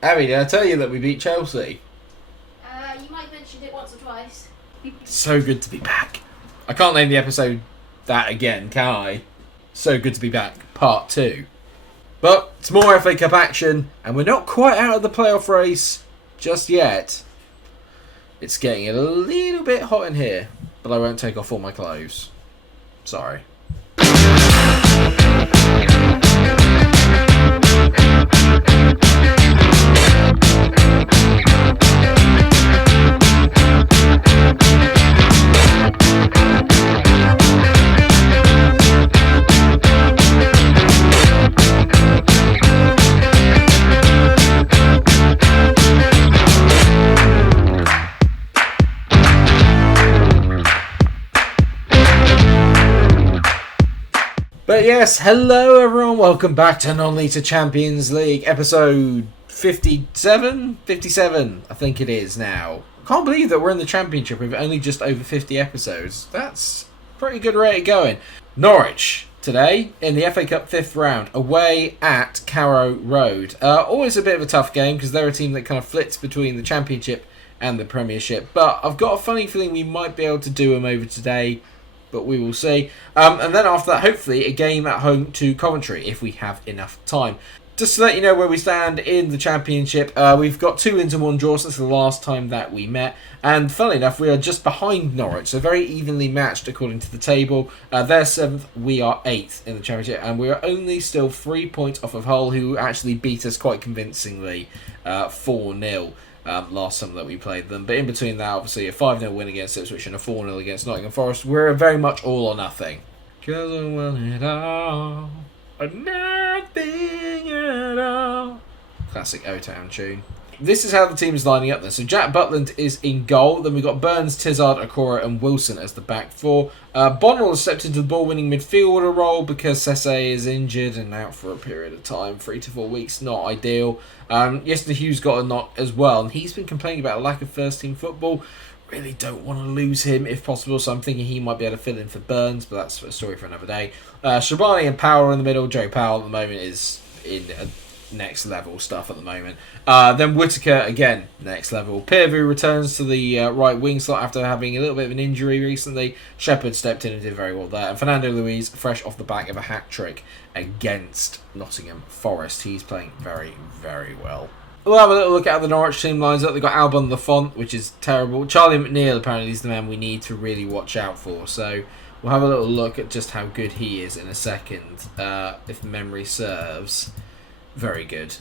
Abby, did I tell you that we beat Chelsea? You might have mentioned it once or twice. So good to be back. I can't name the episode that again, can I? So good to be back, part 2. But it's more FA Cup action, and we're not quite out of the playoff race just yet. It's getting a little bit hot in here, but I won't take off all my clothes. Sorry. But yes, hello everyone, welcome back to Non-Leader Champions League, episode 57? 57, I think it is now. I can't believe that we're in the Championship with only just over 50 episodes. That's a pretty good rate of going. Norwich, today, in the FA Cup 5th round, away at Carrow Road. Always a bit of a tough game, because they're a team that kind of flits between the Championship and the Premiership. But I've got a funny feeling we might be able to do them over today, but we will see. And then after that, hopefully, a game at home to Coventry, if we have enough time. Just to let you know where we stand in the Championship, we've got 2 wins and 1 draw since the last time that we met. And funnily enough, we are just behind Norwich, so very evenly matched according to the table. They're 7th, we are 8th in the Championship, and we are only still 3 points off of Hull, who actually beat us quite convincingly 4-0. Last time that we played them. But in between that, obviously, a 5-0 win against Ipswich and a 4-0 against Nottingham Forest. We're very much all or nothing. 'Cause I want it all, or nothing at all. Classic O-Town tune. This is how the team is lining up then. So Jack Butland is in goal. Then we've got Burns, Tizard, Okora and Wilson as the back four. Bonnell has stepped into the ball-winning midfielder role because Sesse is injured and out for a period of time. 3 to 4 weeks, not ideal. Yesterday Hughes got a knock as well, and he's been complaining about a lack of first-team football. Really don't want to lose him if possible, so I'm thinking he might be able to fill in for Burns, but that's a story for another day. Shabani and Powell in the middle. Joe Powell at the moment is in next level stuff at the moment. Then Whittaker, again, next level. Peerview returns to the right wing slot after having a little bit of an injury recently. Shepherd stepped in and did very well there. And Fernando Luiz, fresh off the back of a hat-trick against Nottingham Forest. He's playing very, very well. We'll have a little look at how the Norwich team lines up. They've got Albon Lafont, which is terrible. Charlie McNeil apparently is the man we need to really watch out for. So we'll have a little look at just how good he is in a second, if memory serves. Very good.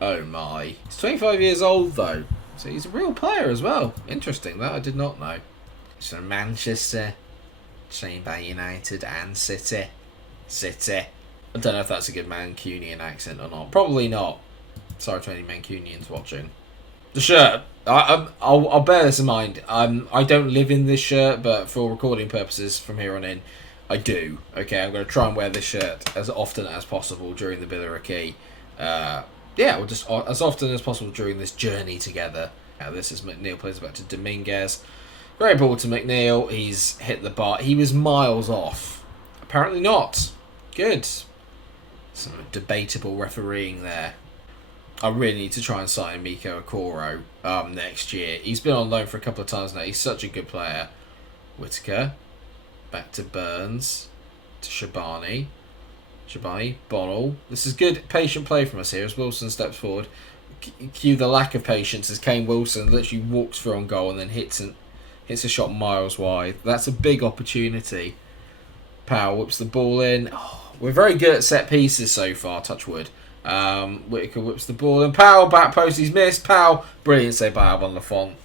Oh my. He's 25 years old though. So he's a real player as well. Interesting, that I did not know. He's from Manchester. Trained by United and City. City. I don't know if that's a good Mancunian accent or not. Probably not. Sorry to any Mancunians watching. The shirt. I'll bear this in mind. I don't live in this shirt, but for recording purposes from here on in, I do. Okay, I'm going to try and wear this shirt as often as possible during the Billericay. Well, just as often as possible during this journey together. Now, this is McNeil, plays back to Dominguez. Great ball to McNeil. He's hit the bar. He was miles off. Apparently not. Good. Some debatable refereeing there. I really need to try and sign Mikero next year. He's been on loan for a couple of times now. He's such a good player. Whittaker. Back to Burns. To Shabani. Bonnell. This is good patient play from us here as Wilson steps forward. Cue the lack of patience as Kane Wilson literally walks through on goal and then hits a shot miles wide. That's a big opportunity. Powell whips the ball in. Oh, we're very good at set pieces so far, touch wood. Whittaker whips the ball in. Powell, back post, he's missed. Powell, brilliant save by Albon Lafont.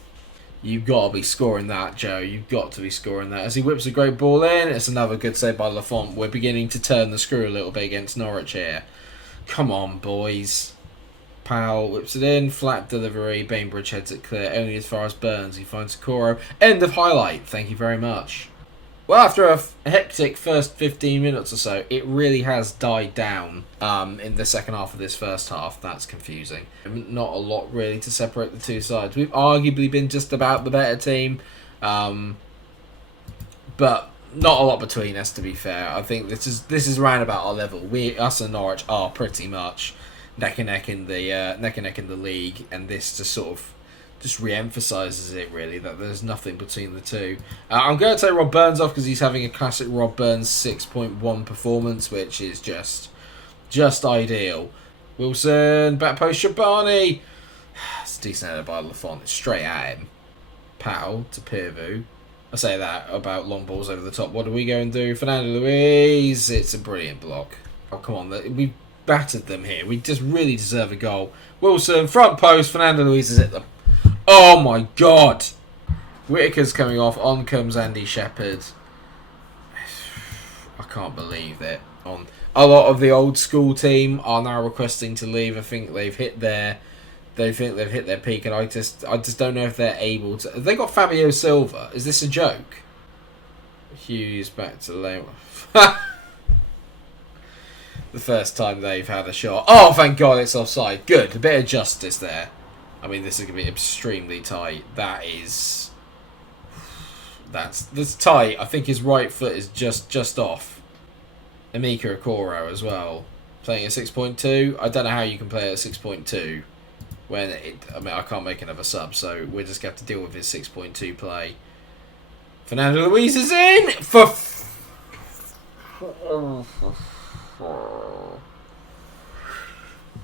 You've got to be scoring that, Joe. You've got to be scoring that. As he whips a great ball in, it's another good save by Lafont. We're beginning to turn the screw a little bit against Norwich here. Come on, boys. Powell whips it in. Flat delivery. Bainbridge heads it clear. Only as far as Burns. He finds Okoro. End of highlight. Thank you very much. Well, after a hectic first 15 minutes or so, it really has died down in the second half of this first half. That's confusing. Not a lot really to separate the two sides. We've arguably been just about the better team, but not a lot between us, to be fair. I think this is around about our level. Us and Norwich are pretty much neck and neck in the league, and this just sort of just re-emphasises it really that there's nothing between the two. I'm going to take Rob Burns off because he's having a classic Rob Burns 6.1 performance, which is just ideal. Wilson, back post, Shabani. It's a decent header by Lafont. It's straight at him. Powell to Pirvu. I say that about long balls over the top. What do we go and do? Fernando Luis. It's a brilliant block. Oh, come on. We battered them here. We just really deserve a goal. Wilson, front post. Fernando Luis is at the... Oh, my God. Whittaker's coming off. On comes Andy Shepherd. I can't believe it. A lot of the old school team are now requesting to leave. I think they've hit their peak, and I just don't know if they're able to. Have they got Fabio Silva? Is this a joke? Hughes back to lane. The first time they've had a shot. Oh, thank God it's offside. Good, a bit of justice there. I mean, this is going to be extremely tight. That's tight. I think his right foot is just off. Mikero as well, playing at 6.2. I don't know how you can play at 6.2 when I can't make another sub, so we're just going to have to deal with his 6.2 play. Fernando Luis is in for.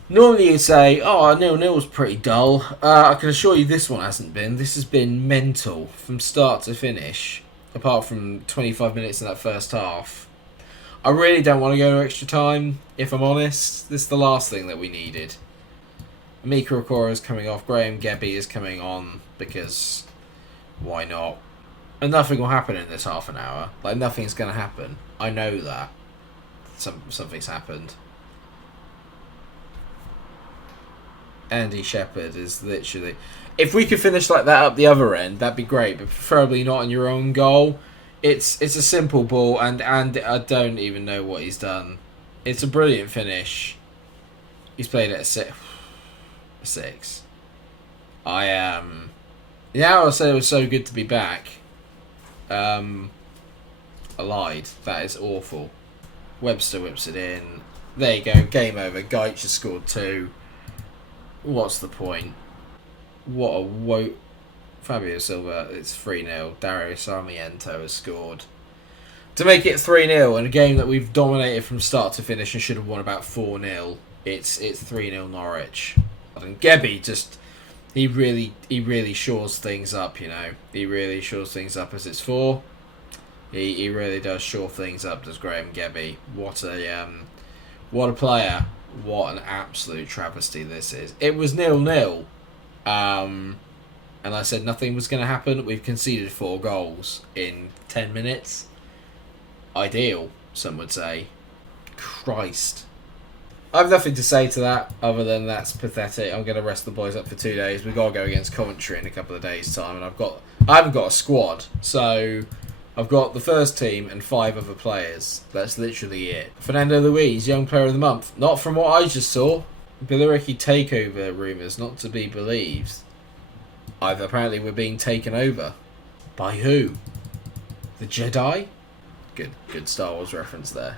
Normally you'd say, oh, 0-0's pretty dull. I can assure you this one hasn't been. This has been mental from start to finish, apart from 25 minutes in that first half. I really don't want to go to extra time, if I'm honest. This is the last thing that we needed. Mikero is coming off. Graham Gebby is coming on because why not? And nothing will happen in this half an hour. Like, nothing's going to happen. I know that. Something's happened. Andy Shepherd is literally... If we could finish like that up the other end, that'd be great, but preferably not in your own goal. It's a simple ball, and I don't even know what he's done. It's a brilliant finish. He's played it a 6. I am... Yeah, I said it was so good to be back. I lied. That is awful. Webster whips it in. There you go. Game over. Gaich has scored 2. What's the point? What a woe... Fabio Silva, it's 3-0. Dario Sarmiento has scored to make it 3-0 in a game that we've dominated from start to finish and should have won about 4-0. It's 3-0 Norwich. And Gebby just he really shores things up, you know. He really shores things up as it's 4. He really does shore things up, does Graham Gebby. What a player. What an absolute travesty this is. It was 0-0. And I said nothing was going to happen. We've conceded 4 goals in 10 minutes. Ideal, some would say. Christ. I have nothing to say to that other than that's pathetic. I'm going to rest the boys up for 2 days. We've got to go against Coventry in a couple of days' time. And I haven't got a squad. So I've got the first team and 5 other players. That's literally it. Fernando Luis, Young Player of the Month. Not from what I just saw. Billericay takeover rumours, not to be believed. Apparently we're being taken over. By who? The Jedi? Good Star Wars reference there.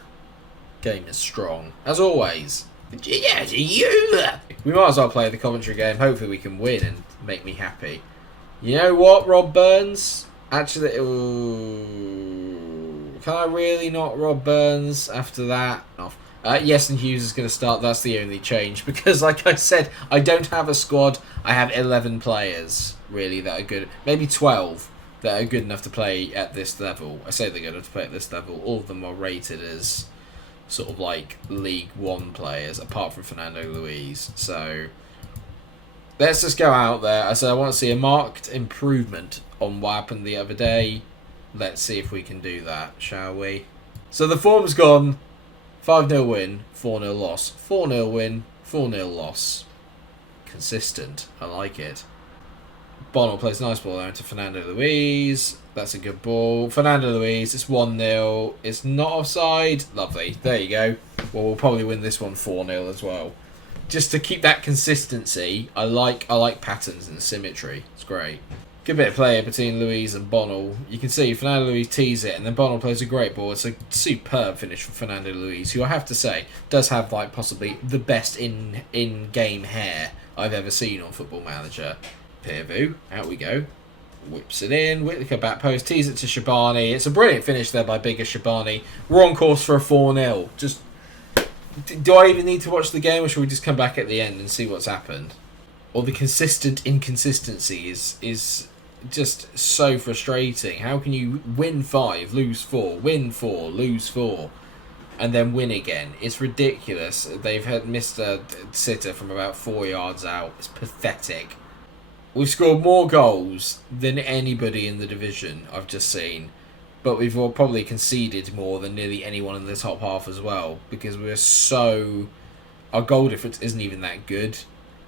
Game is strong. As always. Yeah, to you! We might as well play the Coventry game. Hopefully we can win and make me happy. You know what, Rob Burns? Actually, can I really not Rob Burns after that? Off. Yes, and Hughes is going to start. That's the only change. Because, like I said, I don't have a squad. I have 11 players, really, that are good. Maybe 12 that are good enough to play at this level. I say they're good enough to play at this level. All of them are rated as sort of like League 1 players, apart from Fernando Luis. So, let's just go out there. I said I want to see a marked improvement on what happened the other day. Let's see if we can do that, shall we? So, the form's gone. 5-0 win, 4-0 loss. 4-0 win, 4-0 loss. Consistent. I like it. Bono plays nice ball there into Fernando Luis. That's a good ball. Fernando Luis, it's 1-0. It's not offside. Lovely. There you go. Well, we'll probably win this one 4-0 as well. Just to keep that consistency, I like patterns and symmetry. It's great. Good bit of play between Louise and Bonnell. You can see Fernando Louise tees it, and then Bonnell plays a great ball. It's a superb finish from Fernando Louise, who I have to say does have like possibly the best in-game hair I've ever seen on Football Manager. Peervu, out we go. Whips it in. Whittaker back post, tees it to Shabani. It's a brilliant finish there by Bigger Shabani. We're on course for a 4-0. Just, do I even need to watch the game, or should we just come back at the end and see what's happened? Or the consistent inconsistency is just so frustrating. How can you win 5, lose 4, win 4, lose 4, and then win again? It's ridiculous. They've had missed a sitter from about 4 yards out. It's pathetic. We've scored more goals than anybody in the division I've just seen, but we've all probably conceded more than nearly anyone in the top half as well, because our goal difference isn't even that good.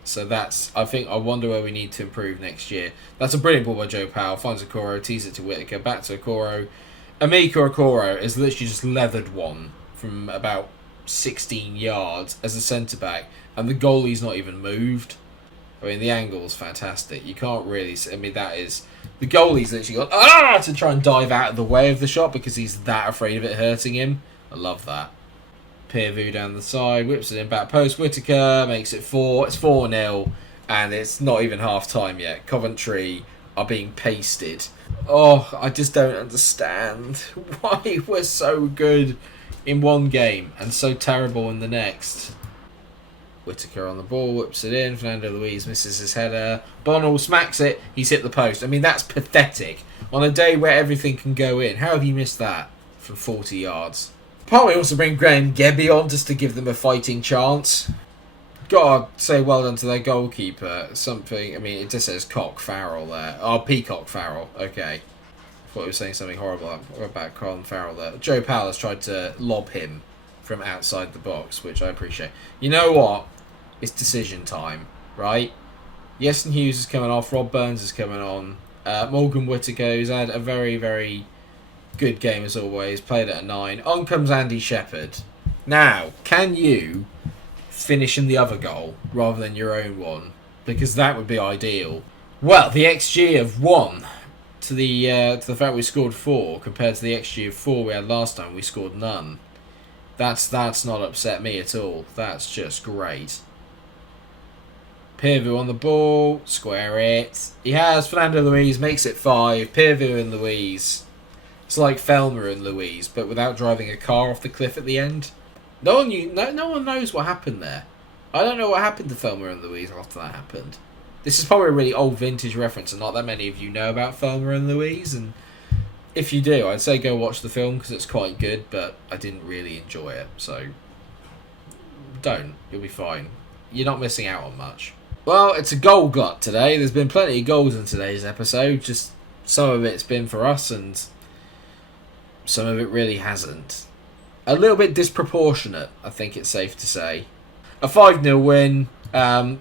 So I wonder where we need to improve next year. That's a brilliant ball by Joe Powell. Finds Okoro, tees it to Whittaker, back to Okoro. Mikero Okoro is literally just leathered one from about 16 yards as a centre-back, and the goalie's not even moved. I mean, the angle's fantastic. You can't really... that is... The goalie's literally gone, to try and dive out of the way of the shot because he's that afraid of it hurting him. I love that. Peervu down the side, whips it in back post. Whittaker makes it 4. It's 4-0, and it's not even half time yet. Coventry are being pasted. Oh, I just don't understand why we're so good in one game and so terrible in the next. Whittaker on the ball, whips it in. Fernando Louise misses his header. Bonnell smacks it. He's hit the post. I mean, that's pathetic. On a day where everything can go in, how have you missed that from 40 yards? Can't we also bring Graham Gebby on just to give them a fighting chance? Gotta say well done to their goalkeeper. Something, I mean, it just says Cock Farrell there. Oh, Peacock Farrell. Okay. I thought he was saying something horrible about Colin Farrell there. Joe Powell has tried to lob him from outside the box, which I appreciate. You know what? It's decision time, right? Yeston Hughes is coming off. Rob Burns is coming on. Morgan Whittaker, who's had a very, very good game as always, played at a 9. On comes Andy Shepherd. Now, can you finish in the other goal rather than your own one? Because that would be ideal. Well, the XG of 1 to the fact we scored 4 compared to the XG of 4 we had last time, we scored none. That's not upset me at all. That's just great. Peervu on the ball, square it. He has. Fernando Louise makes it 5. Peervu and Louise. It's like Felmer and Louise, but without driving a car off the cliff at the end. No one knows what happened there. I don't know what happened to Felmer and Louise after that happened. This is probably a really old vintage reference, and not that many of you know about Felmer and Louise. And if you do, I'd say go watch the film because it's quite good, but I didn't really enjoy it. So don't. You'll be fine. You're not missing out on much. Well, it's a goal glut today. There's been plenty of goals in today's episode. Just some of it's been for us, and some of it really hasn't. A little bit disproportionate, I think it's safe to say. A 5-0 win.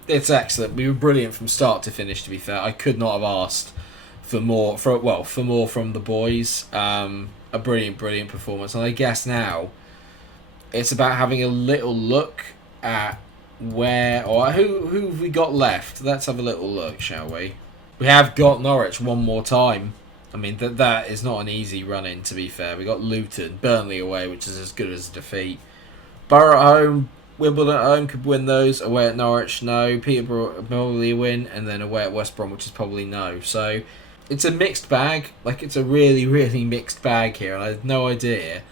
It's excellent. We were brilliant from start to finish, to be fair. I could not have asked for more from the boys. A brilliant performance. And I guess now it's about having a little look at who have we got left. Let's have a little look, shall we? We have got Norwich one more time. I mean, that is not an easy run-in, to be fair. We got Luton, Burnley away, which is as good as a defeat. Borough at home, Wimbledon at home, could win those. Away at Norwich, no. Peterborough, probably a win. And then away at West Brom, which is probably no. So, it's a mixed bag. Like, it's a really, really mixed bag here. And I have no idea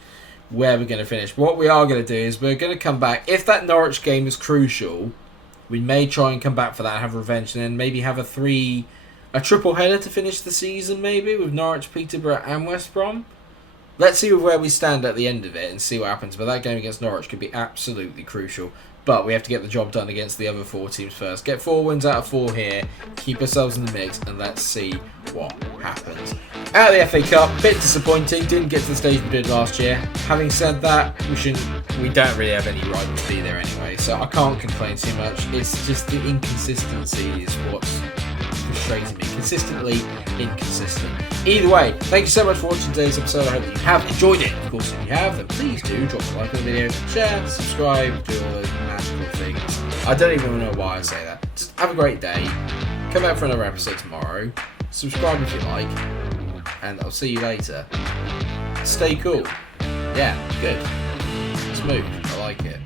where we're going to finish. What we are going to do is we're going to come back. If that Norwich game is crucial, we may try and come back for that and have revenge. And then maybe have a triple header to finish the season, maybe, with Norwich, Peterborough and West Brom. Let's see where we stand at the end of it and see what happens. But that game against Norwich could be absolutely crucial. But we have to get the job done against the other 4 teams first. Get 4 wins out of 4 here. Keep ourselves in the mix, and let's see what happens. Out of the FA Cup, bit disappointing. Didn't get to the stage we did last year. Having said that, we don't really have any right to be there anyway. So I can't complain too much. It's just the inconsistency is what's frustrating me. Consistently inconsistent. Either way, thank you so much for watching today's episode. I hope that you have enjoyed it. Of course, if you have, then please do drop a like on the video, share, subscribe, do all those magical things. I don't even know why I say that. Just have a great day. Come back for another episode tomorrow. subscribe if you like, and I'll see you later. Stay cool. Yeah, good. Smooth. I like it.